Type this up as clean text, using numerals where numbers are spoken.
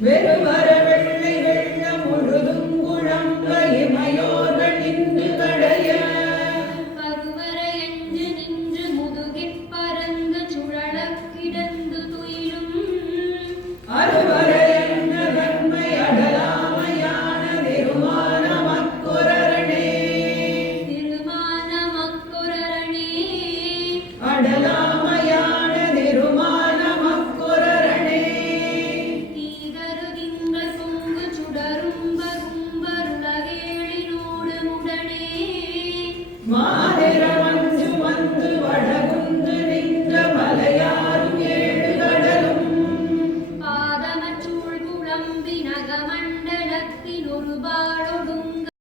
வெறுவர வெள்ளை வெள்ளம் முழுதும் குழம்ப இமையோர்கள் நின்று கடைய கருவர எஞ்சு நின்று முதுகிப் பறந்து சுழலக் கிடந்து துயிலும் அருவர என்ன தன்மை அடலாமையான திருமான மக்குரரணே திருமான மக்குரரணே அடலா